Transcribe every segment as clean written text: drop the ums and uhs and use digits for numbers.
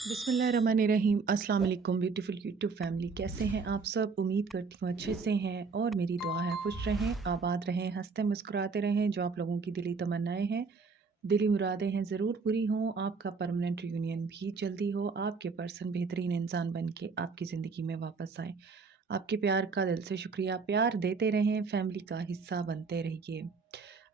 बिस्मिल्लाहिर्रहमानिर्रहीम। अस्सलाम वालेकुम ब्यूटीफुल यूट्यूब फैमिली, कैसे हैं आप सब? उम्मीद करती हूँ अच्छे से हैं और मेरी दुआ है खुश रहें, आबाद रहें, हंसते मुस्कुराते रहें। जो आप लोगों की दिली तमन्नाएं हैं, दिली मुरादें हैं, ज़रूर पूरी हों। आपका परमानेंट रियूनियन भी जल्दी हो। आपके पर्सन बेहतरीन इंसान बन के आपकी ज़िंदगी में वापस आए। आपके प्यार का दिल से शुक्रिया। प्यार देते रहें, फैमिली का हिस्सा बनते रहिए।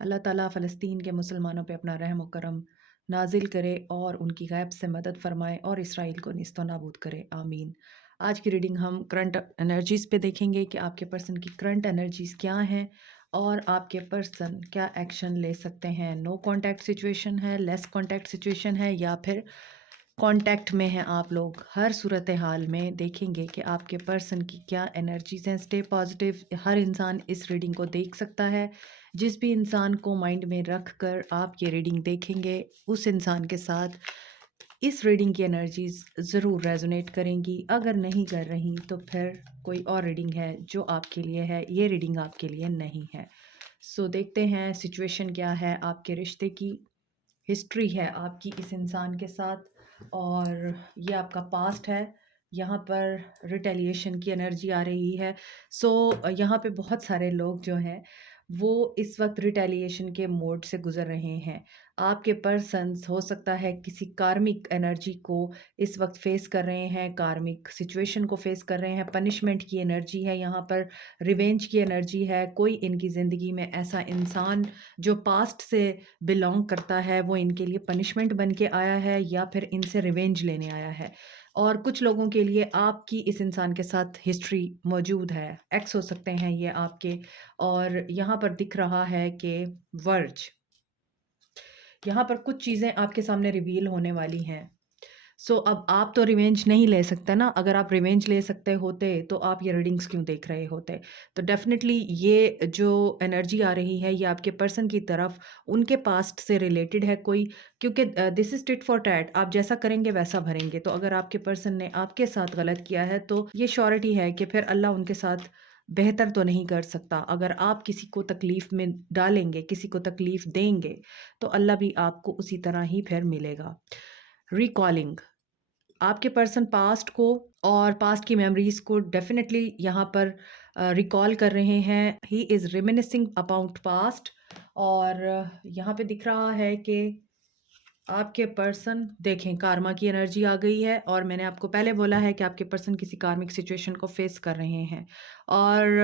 अल्लाह ताला फ़लस्तीन के मुसलमानों पे अपना रहम व करम नाजिल करे और उनकी गैब से मदद फरमाए और इसराइल को निस्तो नाबूद करे, आमीन। आज की रीडिंग हम करंट एनर्जीज़ पे देखेंगे कि आपके पर्सन की करंट एनर्जीज़ क्या हैं और आपके पर्सन क्या एक्शन ले सकते हैं। नो कांटेक्ट सिचुएशन है, लेस कांटेक्ट सिचुएशन है या फिर कांटेक्ट में हैं आप लोग। हर सूरत हाल में देखेंगे कि आपके पर्सन की क्या एनर्जीज़ हैं। Stay positive. हर इंसान इस रीडिंग को देख सकता है। जिस भी इंसान को माइंड में रख कर आप ये रीडिंग देखेंगे, उस इंसान के साथ इस रीडिंग की एनर्जीज़ ज़रूर रेजोनेट करेंगी। अगर नहीं कर रही तो फिर कोई और रीडिंग है जो आपके लिए है, ये रीडिंग आपके लिए नहीं है। सो देखते हैं सिचुएशन क्या है, आपके रिश्ते की हिस्ट्री है आपकी इस इंसान के साथ और ये आपका पास्ट है। यहाँ पर रिटेलिएशन की एनर्जी आ रही है। सो यहाँ पे बहुत सारे लोग जो हैं वो इस वक्त रिटेलिएशन के मोड से गुजर रहे हैं। आपके पर्सन्स हो सकता है किसी कार्मिक एनर्जी को इस वक्त फेस कर रहे हैं, कार्मिक सिचुएशन को फेस कर रहे हैं। पनिशमेंट की एनर्जी है यहाँ पर, रिवेंज की एनर्जी है। कोई इनकी ज़िंदगी में ऐसा इंसान जो पास्ट से बिलोंग करता है वो इनके लिए पनिशमेंट बन के आया है या फिर इनसे रिवेंज लेने आया है। और कुछ लोगों के लिए आपकी इस इंसान के साथ हिस्ट्री मौजूद है, एक्स हो सकते हैं ये आपके। और यहाँ पर दिख रहा है कि वर्ज, यहाँ पर कुछ चीज़ें आपके सामने रिवील होने वाली हैं। सो अब आप तो रिवेंज नहीं ले सकते ना। अगर आप रिवेंज ले सकते होते तो आप ये रीडिंग्स क्यों देख रहे होते? तो डेफिनेटली ये जो एनर्जी आ रही है ये आपके पर्सन की तरफ उनके पास्ट से रिलेटेड है कोई। क्योंकि this is tit for tat, आप जैसा करेंगे वैसा भरेंगे। तो अगर आपके पर्सन ने आपके साथ गलत किया है तो ये श्योरिटी है कि फिर अल्लाह उनके साथ बेहतर तो नहीं कर सकता। अगर आप किसी को तकलीफ में डालेंगे, किसी को तकलीफ देंगे, तो अल्लाह भी आपको उसी तरह ही फिर मिलेगा। रिकॉलिंग, आपके पर्सन पास्ट को और पास्ट की मेमोरीज को डेफिनेटली यहाँ पर रिकॉल कर रहे हैं। He is रिमिनिसिंग about past. और यहाँ पे दिख रहा है कि आपके पर्सन देखें, कार्मा की एनर्जी आ गई है। और मैंने आपको पहले बोला है कि आपके पर्सन किसी कार्मिक सिचुएशन को फेस कर रहे हैं। और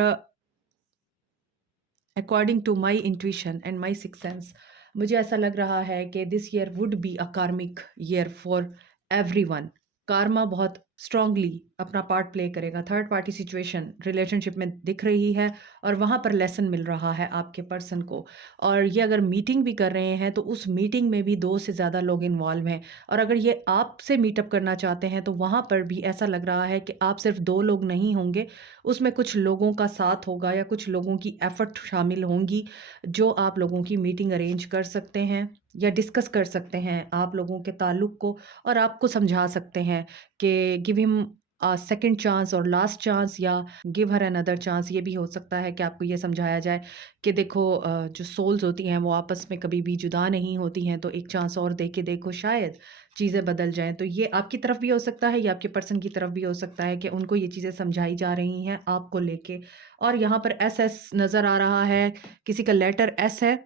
according to my intuition and my six sense, मुझे ऐसा लग रहा है कि this year would be a karmic year for everyone. Karma बहुत स्ट्रांगली अपना पार्ट प्ले करेगा। थर्ड पार्टी सिचुएशन रिलेशनशिप में दिख रही है और वहाँ पर लेसन मिल रहा है आपके पर्सन को। और ये अगर मीटिंग भी कर रहे हैं तो उस मीटिंग में भी 2 से ज़्यादा लोग इन्वॉल्व हैं। और अगर ये आपसे मीटअप करना चाहते हैं तो वहाँ पर भी ऐसा लग रहा है कि आप सिर्फ 2 लोग नहीं होंगे, उसमें कुछ लोगों का साथ होगा या कुछ लोगों की एफर्ट शामिल होंगी जो आप लोगों की मीटिंग अरेंज कर सकते हैं या डिस्कस कर सकते हैं आप लोगों के ताल्लुक को। और आपको समझा सकते हैं कि गिव हिम सेकंड चांस और लास्ट चांस या गिव हर अनदर चांस। ये भी हो सकता है कि आपको ये समझाया जाए कि देखो, जो सोल्स होती हैं वो आपस में कभी भी जुदा नहीं होती हैं, तो एक चांस और दे के देखो, शायद चीज़ें बदल जाएँ। तो ये आपकी तरफ भी हो सकता है, या आपके पर्सन की तरफ भी हो सकता है कि उनको ये चीज़ें समझाई जा रही हैं आपको लेके। और यहाँ पर एस नज़र आ रहा है, किसी का लेटर एस है,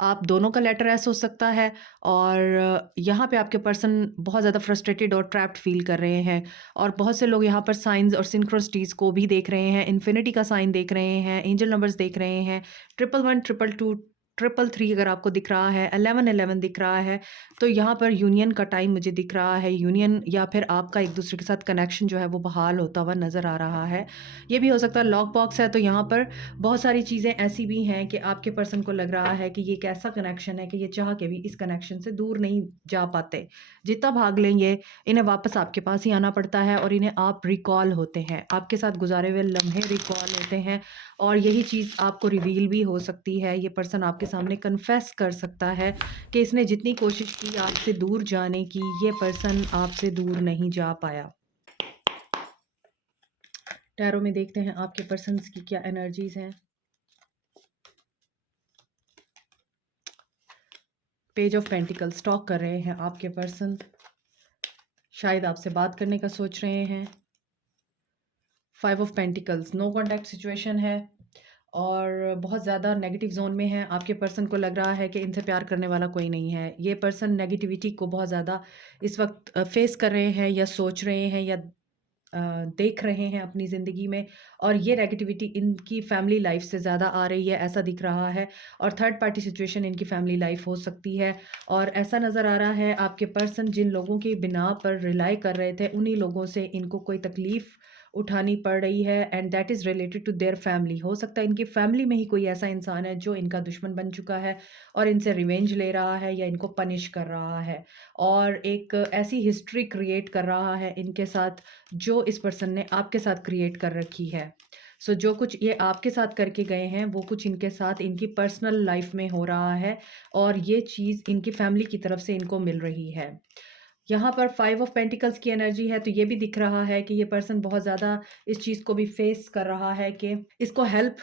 आप दोनों का लेटर एस हो सकता है। और यहाँ पे आपके पर्सन बहुत ज़्यादा फ्रस्ट्रेटेड और ट्रैप्ड फील कर रहे हैं। और बहुत से लोग यहाँ पर साइंस और सिंक्रोनिसिटीज़ को भी देख रहे हैं, इन्फिनिटी का साइन देख रहे हैं, एंजल नंबर्स देख रहे हैं, 111, 222, 333 अगर आपको दिख रहा है, 1111 दिख रहा है। तो यहाँ पर यूनियन का टाइम मुझे दिख रहा है। यूनियन या फिर आपका एक दूसरे के साथ कनेक्शन जो है वो बहाल होता हुआ नज़र आ रहा है। ये भी हो सकता है लॉक बॉक्स है। तो यहाँ पर बहुत सारी चीज़ें ऐसी भी हैं कि आपके पर्सन को लग रहा है कि ये एक ऐसा कनेक्शन है कि ये चाह के भी इस कनेक्शन से दूर नहीं जा पाते। जितना भाग लेंगे, इन्हें वापस आपके पास ही आना पड़ता है और इन्हें आप रिकॉल होते हैं, आपके साथ गुजारे हुए लम्हे रिकॉल होते हैं। और यही चीज़ आपको रिवील भी हो सकती है। ये पर्सन आपके सामने कन्फेस कर सकता है कि इसने जितनी कोशिश की आपसे दूर जाने की, ये पर्सन आपसे दूर नहीं जा पाया। टैरो में देखते हैं आपके पर्सन्स की क्या एनर्जीज हैं। पेज ऑफ पेंटिकल स्टॉक कर रहे हैं आपके पर्सन। शायद आपसे बात करने का सोच रहे हैं। 5 of pentacles, no contact situation है और बहुत ज़्यादा नेगेटिव ज़ोन में है। आपके पर्सन को लग रहा है कि इनसे प्यार करने वाला कोई नहीं है। ये पर्सन नेगेटिविटी को बहुत ज़्यादा इस वक़्त फ़ेस कर रहे हैं या सोच रहे हैं या अ, देख रहे हैं अपनी ज़िंदगी में, और ये नेगेटिविटी इनकी फैमिली लाइफ से ज़्यादा आ रही है, ऐसा दिख रहा है। और थर्ड पार्टी सिचुएशन इनकी फैमिली लाइफ हो सकती है। और ऐसा नज़र आ रहा है आपके पर्सन जिन लोगों की बिना पर रिलाई कर रहे थे, उन्हीं लोगों से इनको कोई तकलीफ़ उठानी पड़ रही है, and that is related to their family. हो सकता है इनकी फैमिली में ही कोई ऐसा इंसान है जो इनका दुश्मन बन चुका है और इनसे रिवेंज ले रहा है या इनको पनिश कर रहा है, और एक ऐसी हिस्ट्री क्रिएट कर रहा है इनके साथ जो इस पर्सन ने आपके साथ क्रिएट कर रखी है। सो जो कुछ ये आपके साथ करके गए हैं, वो कुछ इनके साथ इनकी पर्सनल लाइफ में हो रहा है, और ये चीज़ इनकी फैमिली की तरफ से इनको मिल रही है। यहाँ पर 5 ऑफ पेंटिकल्स की एनर्जी है, तो ये भी दिख रहा है कि ये पर्सन बहुत ज़्यादा इस चीज़ को भी फेस कर रहा है कि इसको हेल्प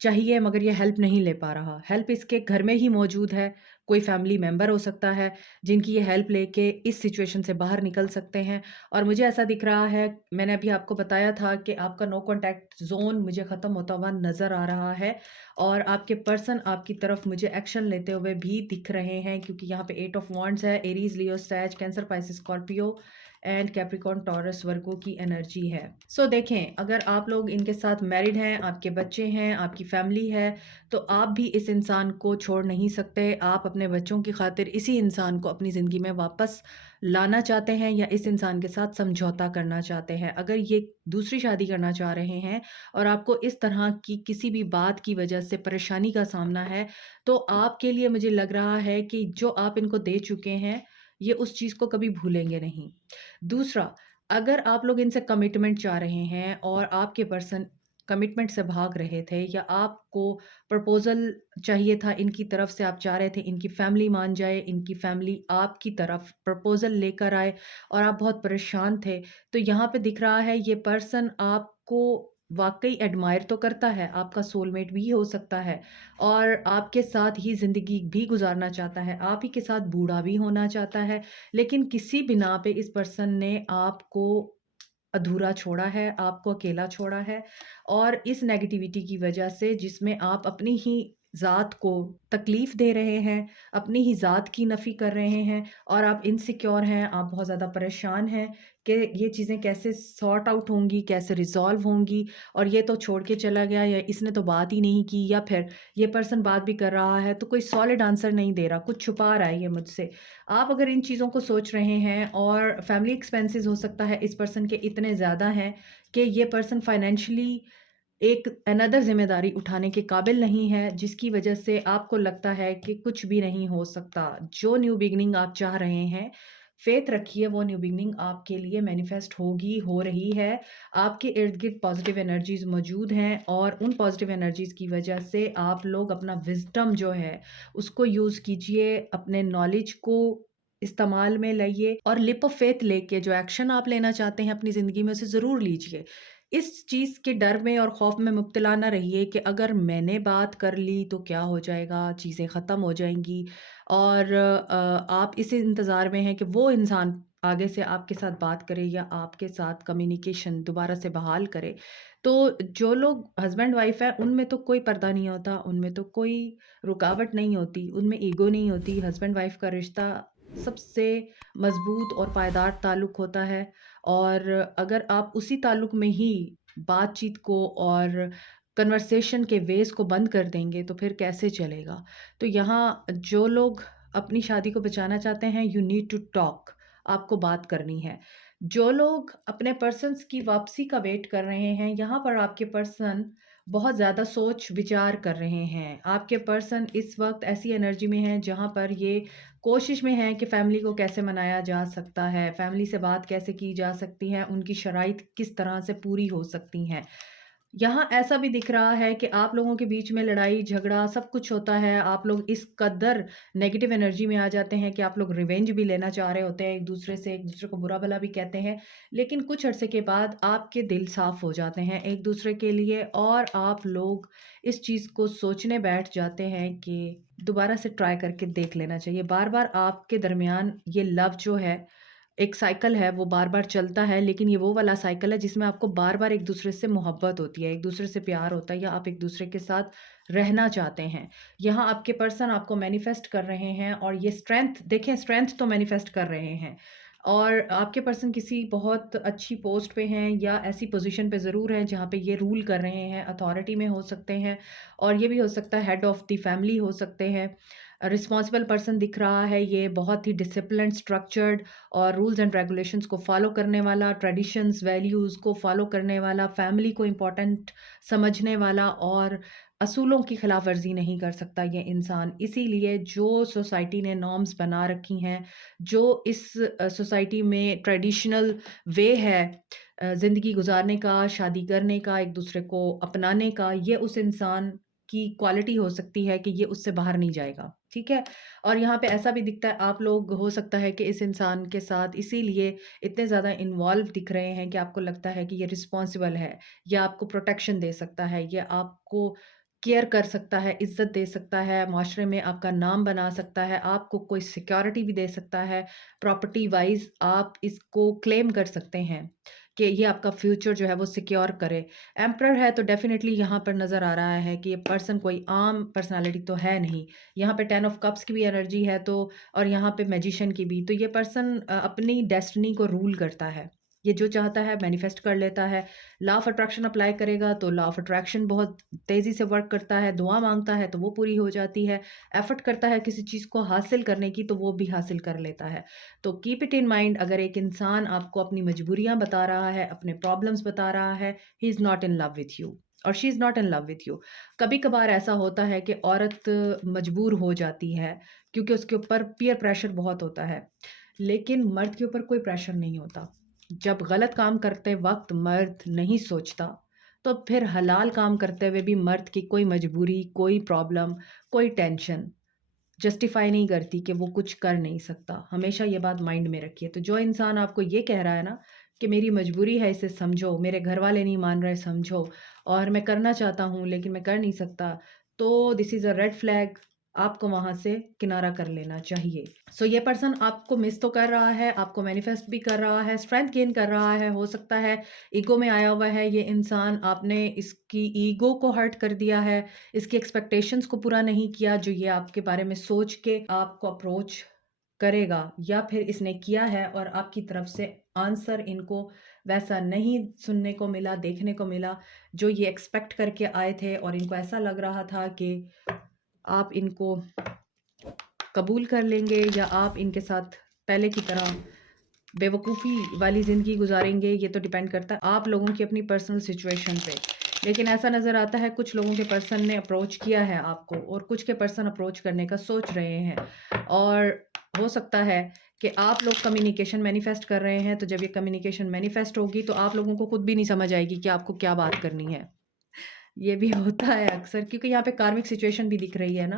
चाहिए मगर ये हेल्प नहीं ले पा रहा। हेल्प इसके घर में ही मौजूद है, कोई फैमिली मेंबर हो सकता है जिनकी ये हेल्प लेके इस सिचुएशन से बाहर निकल सकते हैं। और मुझे ऐसा दिख रहा है, मैंने अभी आपको बताया था कि आपका नो कॉन्टैक्ट ज़ोन मुझे ख़त्म होता हुआ नज़र आ रहा है, और आपके पर्सन आपकी तरफ मुझे एक्शन लेते हुए भी दिख रहे हैं, क्योंकि यहाँ पे 8 ऑफ वांड्स है, Aries, Leo, Sag, Cancer, Pisces, Scorpio and Capricorn, Taurus, Virgo की एनर्जी है। सो देखें, अगर आप लोग इनके साथ मैरिड हैं, आपके बच्चे हैं, आपकी फैमिली है, तो आप भी इस इंसान को छोड़ नहीं सकते। आप अपने बच्चों की खातिर इसी इंसान को अपनी ज़िंदगी में वापस लाना चाहते हैं या इस इंसान के साथ समझौता करना चाहते हैं। अगर ये दूसरी शादी करना चाह रहे हैं और आपको इस तरह की किसी भी बात की वजह से परेशानी का सामना है, तो आपके लिए मुझे लग रहा है कि जो आप इनको दे चुके हैं, ये उस चीज़ को कभी भूलेंगे नहीं। दूसरा, अगर आप लोग इनसे कमिटमेंट चाह रहे हैं और आपके पर्सन कमिटमेंट से भाग रहे थे, या आपको प्रपोज़ल चाहिए था इनकी तरफ से, आप चाह रहे थे इनकी फैमिली मान जाए, इनकी फैमिली आपकी तरफ प्रपोज़ल लेकर आए और आप बहुत परेशान थे, तो यहाँ पे दिख रहा है ये पर्सन आपको वाक़ई एडमायर तो करता है, आपका सोलमेट भी हो सकता है और आपके साथ ही ज़िंदगी भी गुज़ारना चाहता है, आप ही के साथ बूढ़ा भी होना चाहता है। लेकिन किसी बिना पे इस पर्सन ने आपको अधूरा छोड़ा है, आपको अकेला छोड़ा है, और इस नेगेटिविटी की वजह से जिसमें आप अपनी ही ज़ात को तकलीफ़ दे रहे हैं, अपनी ही ज़ात की नफ़ी कर रहे हैं, और आप इनसिक्योर हैं, आप बहुत ज़्यादा परेशान हैं कि ये चीज़ें कैसे सॉर्ट आउट होंगी, कैसे रिज़ॉल्व होंगी, और ये तो छोड़ के चला गया, या इसने तो बात ही नहीं की, या फिर ये पर्सन बात भी कर रहा है तो कोई सॉलिड आंसर नहीं दे रहा, कुछ छुपा रहा है ये मुझसे। आप अगर इन चीज़ों को सोच रहे हैं, और फैमिली एक्सपेंसेस हो सकता है इस पर्सन के इतने ज़्यादा हैं कि ये पर्सन फाइनेंशियली एक अनदर ज़िम्मेदारी उठाने के काबिल नहीं है, जिसकी वजह से आपको लगता है कि कुछ भी नहीं हो सकता। जो न्यू बिगिनिंग आप चाह रहे हैं, फ़ेथ रखिए, वो न्यू बिगिनिंग आपके लिए मैनिफेस्ट होगी, हो रही है। आपके इर्द-गिर्द पॉज़िटिव एनर्जीज़ मौजूद हैं, और उन पॉज़िटिव एनर्जीज़ की वजह से आप लोग अपना विज़डम जो है, उसको यूज़ कीजिए, अपने नॉलेज को इस्तेमाल में लाइए, और लिप ऑफ फ़ेथ लेके जो एक्शन आप लेना चाहते हैं अपनी ज़िंदगी में, उसे ज़रूर लीजिए। इस चीज़ के डर में और खौफ में मुब्तला ना रहिए कि अगर मैंने बात कर ली तो क्या हो जाएगा, चीज़ें ख़त्म हो जाएँगी, और आप इस इंतज़ार में हैं कि वो इंसान आगे से आपके साथ बात करे या आपके साथ कम्युनिकेशन दोबारा से बहाल करे। तो जो लोग हस्बैंड वाइफ़ हैं, उनमें तो कोई पर्दा नहीं होता, उनमें तो कोई रुकावट नहीं होती, उनमें ईगो नहीं होती। हस्बैंड वाइफ़ का रिश्ता सबसे मज़बूत और पायदार ताल्लुक होता है, और अगर आप उसी ताल्लुक में ही बातचीत को और कन्वर्सेशन के वेज़ को बंद कर देंगे, तो फिर कैसे चलेगा? तो यहाँ जो लोग अपनी शादी को बचाना चाहते हैं, यू नीड टू टॉक, आपको बात करनी है। जो लोग अपने पर्सन्स की वापसी का वेट कर रहे हैं, यहाँ पर आपके पर्सन बहुत ज़्यादा सोच-विचार कर रहे हैं। आपके पर्सन इस वक़्त ऐसी एनर्जी में हैं, जहाँ पर ये कोशिश में हैं कि फैमिली को कैसे मनाया जा सकता है, फैमिली से बात कैसे की जा सकती है, उनकी शराइत किस तरह से पूरी हो सकती हैं। यहाँ ऐसा भी दिख रहा है कि आप लोगों के बीच में लड़ाई झगड़ा सब कुछ होता है। आप लोग इस कदर नेगेटिव एनर्जी में आ जाते हैं कि आप लोग रिवेंज भी लेना चाह रहे होते हैं एक-दूसरे से, एक-दूसरे को बुरा-भला भी कहते हैं। लेकिन कुछ अरसे के बाद आपके दिल साफ़ हो जाते हैं एक-दूसरे के लिए, और आप लोग इस चीज़ को सोचने बैठ जाते हैं कि दोबारा से ट्राई करके देख लेना चाहिए। बार-बार आपके दरमियान ये लव जो है, एक साइकिल है वो बार-बार चलता है, लेकिन ये वो वाला साइकिल है जिसमें आपको बार-बार एक-दूसरे से मोहब्बत होती है, एक-दूसरे से प्यार होता है या आप एक-दूसरे के साथ रहना चाहते हैं। यहाँ आपके पर्सन आपको मैनिफेस्ट कर रहे हैं और ये स्ट्रेंथ देखें, स्ट्रेंथ तो मैनिफेस्ट कर रहे हैं और आपके पर्सन किसी बहुत अच्छी पोस्ट पे हैं या ऐसी पोज़ीशन पे ज़रूर हैं जहाँ पे ये रूल कर रहे हैं, अथॉरिटी में हो सकते हैं और ये भी हो सकता है हेड ऑफ़ द फैमिली हो सकते हैं। रिस्पॉन्सिबल पर्सन दिख रहा है, ये बहुत ही डिसिप्लिन्ड, स्ट्रक्चर्ड और रूल्स एंड रेगुलेशंस को फॉलो करने वाला, ट्रेडिशंस, वैल्यूज़ को फॉलो करने वाला, फैमिली को इम्पोर्टेंट समझने वाला और असूलों की खिलाफ़-वर्ज़ी नहीं कर सकता ये इंसान। इसीलिए जो सोसाइटी ने नॉर्म्स बना रखी हैं, जो इस सोसाइटी में ट्रेडिशनल वे है ज़िंदगी गुज़ारने का, शादी करने का, एक-दूसरे को अपनाने का, ये उस इंसान की क्वालिटी हो सकती है कि ये उससे बाहर नहीं जाएगा, ठीक है? और यहाँ पे ऐसा भी दिखता है आप लोग हो सकता है कि इस इंसान के साथ इसीलिए इतने ज़्यादा इन्वॉल्व दिख रहे हैं कि आपको लगता है कि ये रिस्पॉन्सिबल है, या आपको प्रोटेक्शन दे सकता है, या आपको केयर कर सकता है, इज़्ज़त दे सकता है, माशरे में आपका नाम बना सकता है, आपको कोई सिक्योरिटी भी दे सकता है, प्रॉपर्टी वाइज़ आप इसको क्लेम कर सकते हैं कि ये आपका फ्यूचर जो है वो सिक्योर करे। एम्परर है तो डेफ़िनेटली यहाँ पर नज़र आ रहा है कि ये पर्सन कोई आम पर्सनैलिटी तो है नहीं। यहाँ पे 10 ऑफ कप्स की भी एनर्जी है तो और यहाँ पे मैजिशियन की भी। तो ये पर्सन अपनी डेस्टिनी को रूल करता है। ये जो चाहता है मैनिफेस्ट कर लेता है। लॉ ऑफ अट्रैक्शन अप्लाई करेगा तो लॉ ऑफ अट्रैक्शन बहुत तेज़ी से वर्क करता है। दुआ माँगता है तो वो पूरी हो जाती है। एफर्ट करता है किसी चीज़ को हासिल करने की तो वो भी हासिल कर लेता है। तो कीप इट इन माइंड, अगर एक इंसान आपको अपनी मजबूरियाँ बता रहा है, अपने प्रॉब्लम्स बता रहा है, he is not in love with you और she is not in love with you. कभी-कभार ऐसा होता है कि औरत मजबूर हो जाती है क्योंकि उसके ऊपर पीयर प्रेशर बहुत होता है। लेकिन मर्द के ऊपर कोई प्रेशर नहीं होता। जब गलत काम करते वक़्त मर्द नहीं सोचता, तो फिर हलाल काम करते हुए भी मर्द की कोई मजबूरी, कोई प्रॉब्लम, कोई टेंशन जस्टिफ़ाई नहीं करती कि वो कुछ कर नहीं सकता। हमेशा ये बात माइंड में रखिए। तो जो इंसान आपको ये कह रहा है ना कि मेरी मजबूरी है इसे समझो, मेरे घरवाले नहीं मान रहे समझो और मैं करना चाहता हूँ लेकिन मैं कर नहीं सकता, तो this is a red flag, आपको वहाँ से किनारा कर लेना चाहिए। सो ये पर्सन आपको मिस तो कर रहा है, आपको मैनिफेस्ट भी कर रहा है, स्ट्रेंथ गेन कर रहा है, हो सकता है ईगो में आया हुआ है ये इंसान, आपने इसकी ईगो को हर्ट कर दिया है, इसकी एक्सपेक्टेशंस को पूरा नहीं किया जो ये आपके बारे में सोच के आपको अप्रोच करेगा, या फिर इसने किया है और आपकी तरफ से आंसर इनको वैसा नहीं सुनने को मिला, देखने को मिला जो ये एक्सपेक्ट करके आए थे और इनको ऐसा लग रहा था कि आप इनको कबूल कर लेंगे या आप इनके साथ पहले की तरह बेवकूफ़ी वाली ज़िंदगी गुज़ारेंगे, ये तो डिपेंड करता है आप लोगों की अपनी पर्सनल सिचुएशन पे। लेकिन ऐसा नज़र आता है कुछ लोगों के पर्सन ने अप्रोच किया है आपको और कुछ के पर्सन अप्रोच करने का सोच रहे हैं और हो सकता है कि आप लोग कम्युनिकेशन मैनिफेस्ट कर रहे हैं, तो जब ये कम्युनिकेशन मैनिफेस्ट होगी तो आप लोगों को खुद भी नहीं समझ आएगी कि आपको क्या बात करनी है। ये भी होता है अक्सर क्योंकि यहाँ पे कार्मिक सिचुएशन भी दिख रही है ना,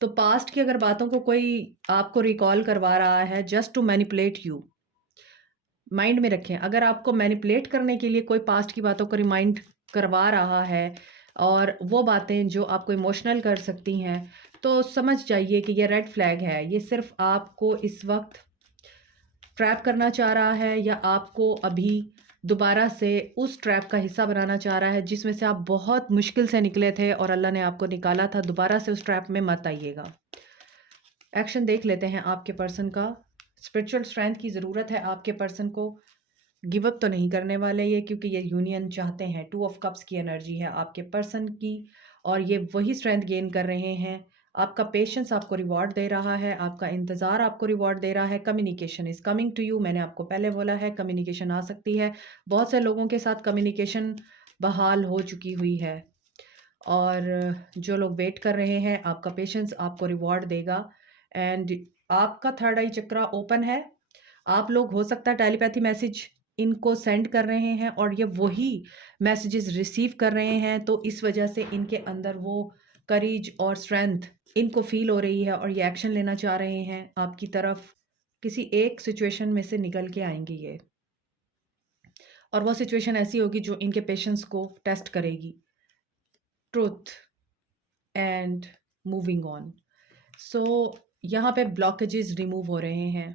तो पास्ट की अगर बातों को कोई आपको रिकॉल करवा रहा है just to manipulate you, mind में रखें, अगर आपको मैनिपुलेट करने के लिए कोई पास्ट की बातों को रिमाइंड करवा रहा है और वो बातें जो आपको इमोशनल कर सकती हैं, तो समझ जाइए कि ये रेड फ्लैग है। ये सिर्फ़ आपको इस वक़्त ट्रैप करना चाह रहा है या आपको अभी दोबारा से उस ट्रैप का हिस्सा बनाना चाह रहा है जिसमें से आप बहुत मुश्किल से निकले थे और अल्लाह ने आपको निकाला था। दोबारा से उस ट्रैप में मत आइएगा। एक्शन देख लेते हैं आपके पर्सन का। स्पिरिचुअल स्ट्रेंथ की ज़रूरत है आपके पर्सन को। गिव अप तो नहीं करने वाले ये क्योंकि ये यूनियन चाहते हैं। 2 ऑफ कप्स की एनर्जी है आपके पर्सन की और ये वही स्ट्रेंथ गेन कर रहे हैं। आपका पेशेंस आपको रिवॉर्ड दे रहा है, आपका इंतज़ार आपको रिवॉर्ड दे रहा है। Communication is coming to you, मैंने आपको पहले बोला है कम्युनिकेशन आ सकती है। बहुत से लोगों के साथ कम्युनिकेशन बहाल हो चुकी हुई है और जो लोग वेट कर रहे हैं, आपका पेशेंस आपको रिवॉर्ड देगा एंड आपका थर्ड आई चक्रा ओपन है। आप लोग हो सकता है टेलीपैथी मैसेज इनको सेंड कर रहे हैं और ये वही मैसेजेस रिसीव कर रहे हैं, तो इस वजह से इनके अंदर वो करेज और स्ट्रेंथ इनको फ़ील हो रही है और ये एक्शन लेना चाह रहे हैं आपकी तरफ। किसी एक सिचुएशन में से निकल के आएँगे ये और वो सिचुएशन ऐसी होगी जो इनके पेशेंस को टेस्ट करेगी। Truth and moving on. So यहाँ पे ब्लॉकेजेस रिमूव हो रहे हैं।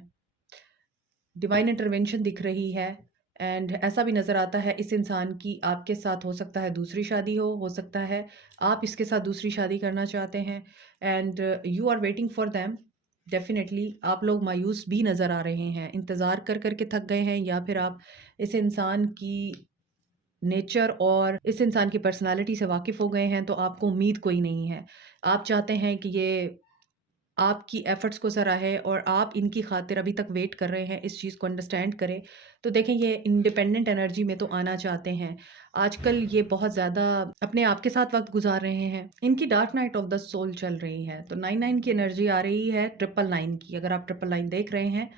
डिवाइन इंटरवेंशन दिख रही है एंड ऐसा भी नज़र आता है इस इंसान की आपके साथ हो सकता है दूसरी शादी हो सकता है आप इसके साथ दूसरी शादी करना चाहते हैं and you are waiting for them. Definitely आप लोग मायूस भी नज़र आ रहे हैं, इंतज़ार कर कर के थक गए हैं, या फिर आप इस इंसान की नेचर और इस इंसान की पर्सनालिटी से वाकिफ़ हो गए हैं, तो आपको उम्मीद कोई नहीं है। आप चाहते हैं कि ये आपकी एफ़र्ट्स को सराहे और आप इनकी ख़ातिर अभी तक वेट कर रहे हैं, इस चीज़ को अंडरस्टैंड करें। तो देखें, ये इंडिपेंडेंट एनर्जी में तो आना चाहते हैं। आजकल ये बहुत ज़्यादा अपने आप के साथ वक़्त गुज़ार रहे हैं। इनकी dark night of the soul चल रही है, तो 99 की एनर्जी आ रही है 999 की। अगर आप 999 देख रहे हैं,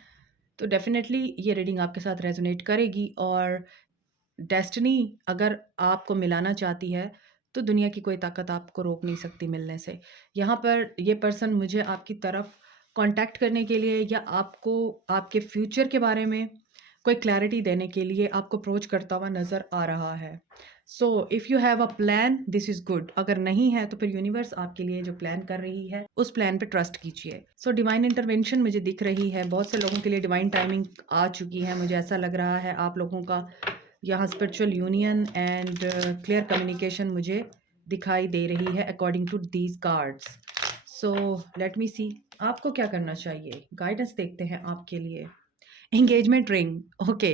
तो डेफ़िनेटली ये रीडिंग आपके साथ रेज़ोनेट करेगी और डेस्टिनी अगर आपको मिलाना चाहती है, तो दुनिया की कोई ताकत आपको रोक नहीं सकती मिलने से। यहाँ पर ये पर्सन मुझे आपकी तरफ कॉन्टैक्ट करने के लिए या आपको आपके फ्यूचर के बारे में कोई क्लैरिटी देने के लिए आपको अप्रोच करता हुआ नज़र आ रहा है। So if you have a plan, this is good. अगर नहीं है, तो फिर यूनिवर्स आपके लिए जो प्लान कर रही है, उस प्लान पे ट्रस्ट कीजिए। सो डिवाइन इंटरवेंशन मुझे दिख रही है। बहुत से लोगों के लिए डिवाइन टाइमिंग आ चुकी है। मुझे ऐसा लग रहा है आप लोगों का यहाँ spiritual union and clear communication मुझे दिखाई दे रही है according to these cards. So let me see आपको क्या करना चाहिए। गाइडेंस देखते हैं आपके लिए। Engagement ring, okay.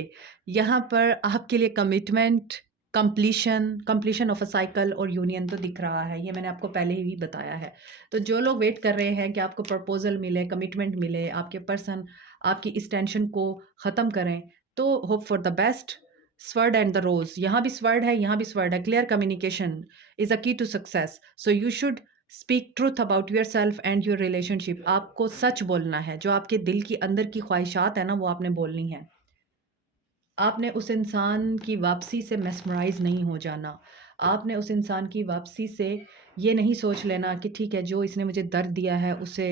यहाँ पर आपके लिए commitment, completion of a cycle और यूनियन तो दिख रहा है। ये मैंने आपको पहले ही बताया है। तो जो लोग वेट कर रहे हैं कि आपको प्रपोजल मिले, कमिटमेंट मिले, आपके पर्सन आपकी इस टेंशन को ख़त्म करें, तो hope for the best. Sword and the rose, यहाँ भी स्वर्ड है, यहाँ भी स्वर्ड है। Clear communication is a key to success, so you should speak truth about yourself and your relationship. आपको सच बोलना है, जो आपके दिल की अंदर की ख्वाहिशात है ना, वो आपने बोलनी है। आपने उस इंसान की वापसी से मेस्मराइज नहीं हो जाना। आपने उस इंसान की वापसी से ये नहीं सोच लेना कि ठीक है, जो इसने मुझे दर्द दिया है उसे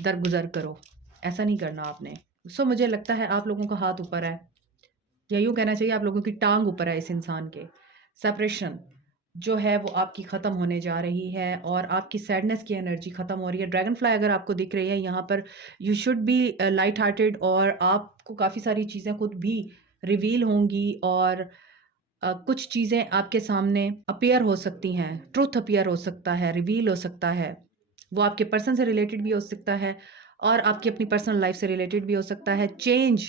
दरगुजर करो। ऐसा नहीं करना आपने। सो मुझे लगता है आप लोगों का हाथ ऊपर है, या यूँ कहना चाहिए आप लोगों की टाँग ऊपर है इस इंसान के। सेपरेशन जो है वो आपकी ख़त्म होने जा रही है और आपकी सैडनेस की एनर्जी ख़त्म हो रही है। ड्रैगन फ्लाई अगर आपको दिख रही है यहाँ पर, you should be light hearted और आपको काफ़ी सारी चीज़ें खुद भी रिवील होंगी और कुछ चीज़ें आपके सामने अपीयर हो सकती हैं। ट्रुथ अपीयर हो सकता है, रिवील हो सकता है। वो आपके पर्सन से रिलेटेड भी हो सकता है और आपकी अपनी पर्सनल लाइफ से रिलेटेड भी हो सकता है। चेंज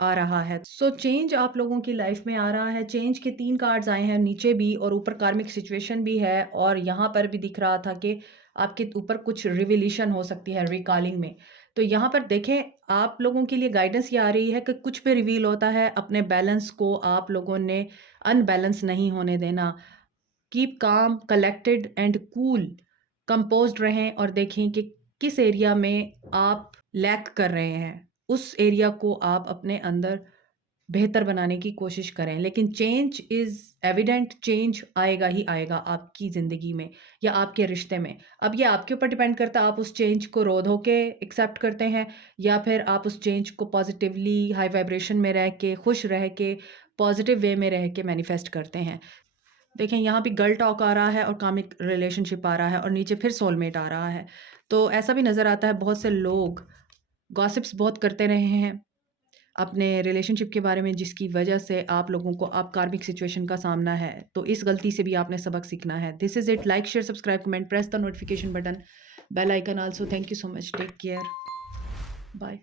आ रहा है। सो चेंज आप लोगों की लाइफ में आ रहा है। चेंज के 3 कार्ड्स आए हैं नीचे भी और ऊपर कार्मिक सिचुएशन भी है और यहाँ पर भी दिख रहा था कि आपके ऊपर कुछ रिवोल्यूशन हो सकती है रिकॉलिंग में। तो यहाँ पर देखें, आप लोगों के लिए गाइडेंस ये आ रही है कि कुछ पे रिवील होता है। अपने बैलेंस को आप लोगों ने अनबैलेंस नहीं होने देना। Keep calm, collected and cool, composed रहें और देखें कि किस एरिया में आप लैक कर रहे हैं। उस एरिया को आप अपने अंदर बेहतर बनाने की कोशिश करें। लेकिन चेंज इज़ एविडेंट, चेंज आएगा ही आएगा आपकी ज़िंदगी में या आपके रिश्ते में। अब ये आपके ऊपर डिपेंड करता है, आप उस चेंज को रो धो के एक्सेप्ट करते हैं या फिर आप उस चेंज को पॉजिटिवली हाई वाइब्रेशन में रह के, खुश रह के, पॉजिटिव वे में रह के मैनिफेस्ट करते हैं। देखें, यहाँ भी गर्ल टॉक आ रहा है और कामिक रिलेशनशिप आ रहा है और नीचे फिर सोलमेट आ रहा है। तो ऐसा भी नज़र आता है बहुत से लोग गॉसिप्स बहुत करते रहे हैं अपने रिलेशनशिप के बारे में, जिसकी वजह से आप लोगों को अब कार्मिक सिचुएशन का सामना है। तो इस गलती से भी आपने सबक सीखना है। This is it. Like, share, subscribe, comment, press the notification button, bell icon also. Thank you so much. Take care. Bye.